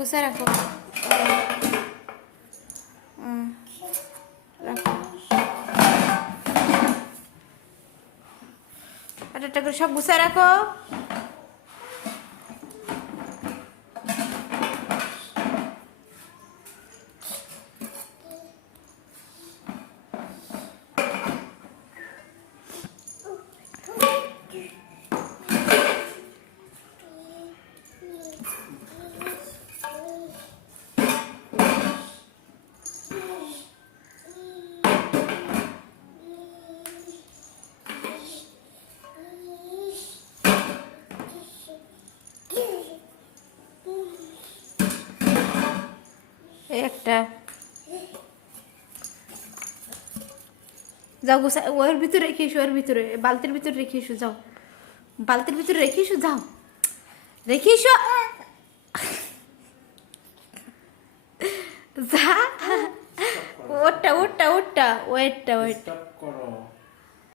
গুছায় রাখো। রাখো একটা করে সব গুছায় রাখো। একটা যাও গোসা ওর ভিতরে রেখে এসো, ওর ভিতরে বালতির ভিতরে রেখে এসো, যাও বালতির ভিতরে রেখে এসো, যাও রেখে এসো, যা ওটা ওটা ওটা ওয়েটটা ওয়েট করো।